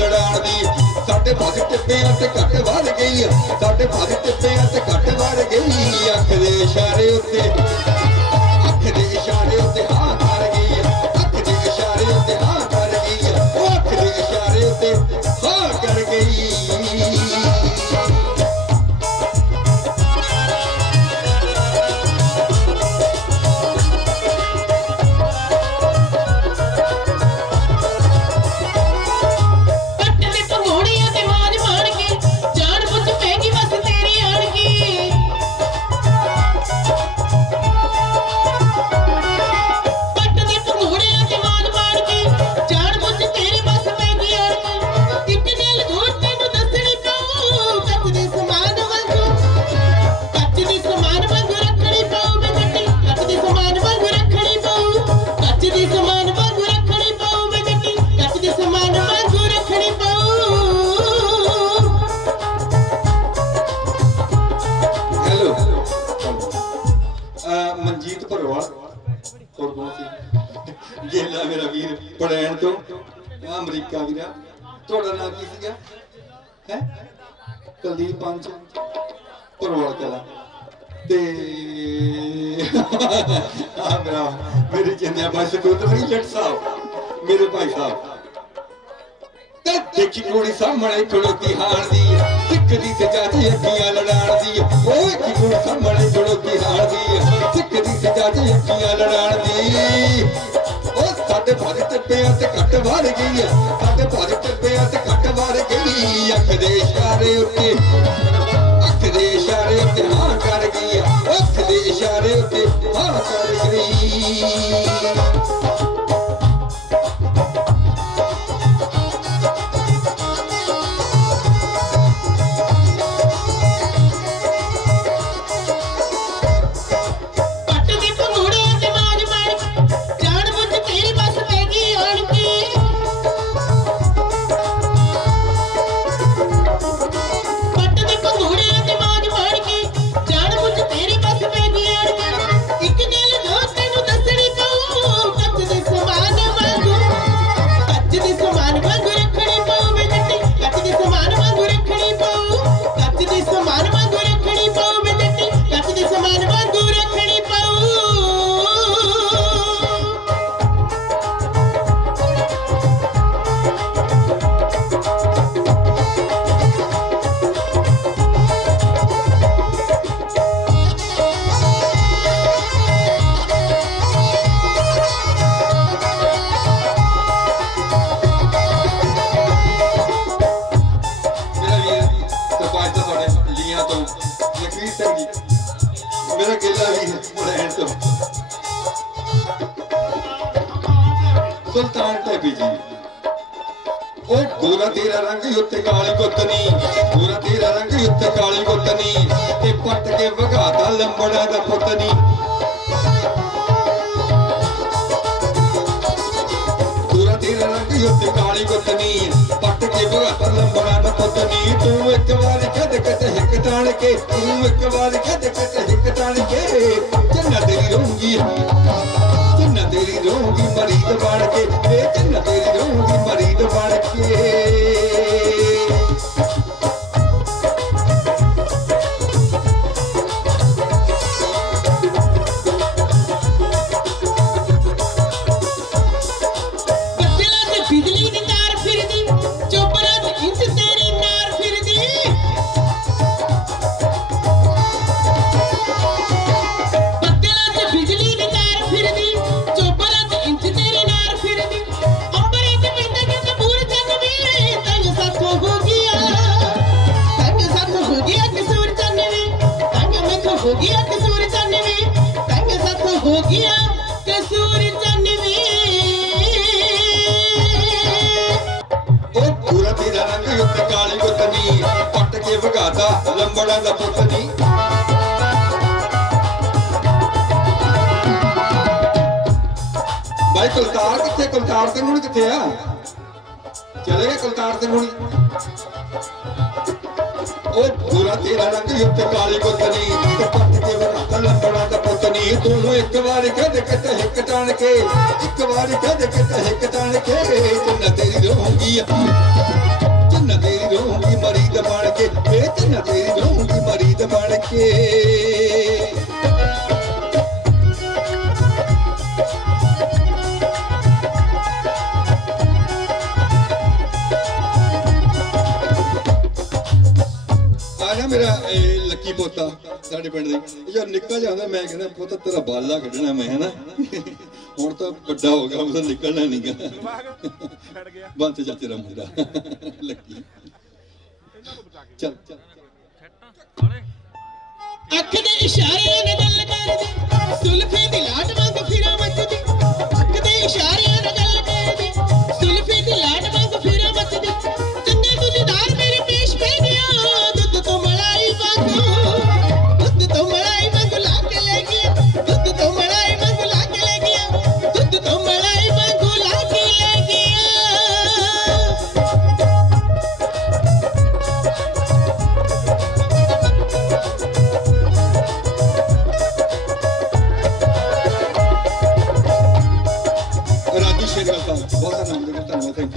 ਲੜਾਣ ਦੀ। ਸਾਡੇ ਭੱਜ ਟਿੱਪਿਆਂ ਤੇ ਘੱਟ ਵੱਧ ਗਈ ਸਾਡੇ ਭੱਜ ਟਿੱਪਿਆਂ ਤੇ ਘੱਟ ਵੱਧ ਗਈ ਅੱਖ ਵੀਰ ਤੋਂ ਆਹ ਅਮਰੀਕਾ ਵੀਰਾ, ਤੁਹਾਡਾ ਨਾਮ ਕੀ ਸੀਗਾ? ਹੈ? ਕੁਲਦੀਪ ਪੰਚ ਭਰਵਾਲ ਕਲਾ। ਤੇ ਆ ਮੇਰਾ ਮੇਰੇ ਚੰਨਿਆ ਬਸ ਕੋਤ ਜੱਟ ਸਾਹਿਬ ਮੇਰੇ ਭਾਈ ਸਾਹਿਬ। ਤੇ ਦੇਖੀ ਕੁੜੀ ਸਾਹਮਣੇ ਖੜੋਤੀ ਹਾਰ ਦੀ ਸਿੱਖ ਅੱਖੀਆਂ ਲੜਾਣ ਦੀ ਓਏ ਕੀ ਕੁੜੀ ਸਾਹਮਣੇ ਖੜੋਤੀ ਹਾਰ ਦੀ ਸਿੱਖ ਅੱਖੀਆਂ ਲੜਾਣ ਸਾਡੇ ਭਾਰੇ ਟੱਪਿਆਂ ਤੇ ਘੱਟ ਵਾਰ ਗਈ ਆ। ਸਾਡੇ ਭਾਰੇ ਟੱਪਿਆਂ ਤੇ ਘੱਟ ਵਾਰ ਗਈ ਅੱਖ ਦੇ ਇਸ਼ਾਰੇ ਉੱਤੇ, ਅੱਖ ਦੇ ਇਸ਼ਾਰੇ ਉੱਤੇ ਹਾਂ ਕਰ ਗਈ ਅੱਖ ਦੇ ਇਸ਼ਾਰੇ ਉੱਤੇ ਹਾਂ ਕਰ ਗਈ। ਮੇਰਾ ਗੇਲਾ ਵੀਰ ਪੜੈਣ ਤੋਂ? ਸੁਲਤਾਨ ਟੈਬੀ ਜੀ। ਉਹ ਗੋਰਾ ਤੇਰਾ ਰੰਗ ਉੱਤੇ ਕਾਲੀ ਗੁੱਤਨੀ। ਗੋਰਾ ਤੇਰਾ ਰੰਗ ਉੱਤੇ ਕਾਲੀ ਗੁੱਤਨੀ। ਤੇ ਪੱਟ ਕੇ ਵਗਾਦਾ ਲੰਬੜਾ ਦਾ ਪੁੱਤਨੀ। ਗੋਰਾ ਤੇਰਾ ਰੰਗ ਉੱਤੇ ਕਾਲੀ ਗੁੱਤਨੀ। ਪੱਟ ਲੰਬੜਾ ਦਾ ਤੂੰ ਇੱਕ ਵਾਰ ਕਦ ਕਦ ਹਿੱਕ ਤਾਣ ਕੇ, ਤੂੰ ਇੱਕ ਵਾਰ ਕਦ ਕਦ ਹਿੱਕ ਤਾਣ ਕੇ। ਚੰਨਾ ਤੇਰੀ ਰਹੂੰਗੀ ਚੰਨਾ ਤੇਰੀ ਰਹੂੰਗੀ ਮਰੀਦ ਬਣ ਕੇ ਏ ਚੰਨਾ ਤੇਰੀ ਰਹੂੰਗੀ ਮਰੀਦ ਬਣ ਕੇ। ਲੰਬੜਾ ਦਾ ਪੁੱਤਨੀ ਬਾਈ ਕੁਲਤਾਰ ਕਿੱਥੇ? ਕੁਲਤਾਰ ਤੇ ਹੁਣ ਕਿੱਥੇ ਆ? ਚਲੇ ਗਏ ਕੁਲਤਾਰ ਤੇ ਹੁਣ ਉਹ ਪੂਰਾ ਤੇਰਾ ਰੰਗ ਉੱਤੇ ਕਾਲੀ ਗੁੱਤਨੀ ਤੇ ਪੱਟ ਕੇ ਵਗਾਦਾ ਲੰਬੜਾ ਦਾ ਪੁੱਤਨੀ ਤੂੰ ਇੱਕ ਵਾਰ ਕਦ ਕਿਤੇ ਹਿੱਕ ਟਾਣ ਕੇ ਇੱਕ ਵਾਰ ਕਦ ਕਿਤੇ ਹਿੱਕ ਟਾਣ ਕੇ ਤੇ ਨਾ ਤੇਰੀ ਰਹੂੰਗੀ ਤੇਰੀ ਰਹੂੰਗੀ ਮਰੀਦ ਬਣ ਕੇ ਆ ਨਾ ਮੇਰਾ ਲੱਕੀ ਪੋਤਾ ਸਾਡੇ ਪਿੰਡ ਦੇ। ਯਾਰ ਨਿੱਕਾ ਜਿਹਾ ਹੁੰਦਾ ਮੈਂ ਕਹਿੰਦਾ ਪੁੱਤ ਤੇਰਾ ਬਾਲਾ ਕੱਢਣਾ ਮੈਂ ਹਨਾ? ਹੁਣ ਤਾਂ ਵੱਡਾ ਹੋ ਗਿਆ ਤਾਂ ਨਿਕਲਣਾ ਨਹੀਂਗਾ ਛੱਡ ਗਿਆ। ਬੰਤ ਜਾ ਤੇਰਾ ਮੁੰਡਾ ਲੱਕੀ। ਚੱਲ। ਅੱਖ ਦੇ ਇਸ਼ਾਰਿਆਂ ਨਾਲ ਗੱਲ ਕਰਦੀ ਸੁਲਫੇ শেখ আলতাম বসান আমাদের তার মাথায়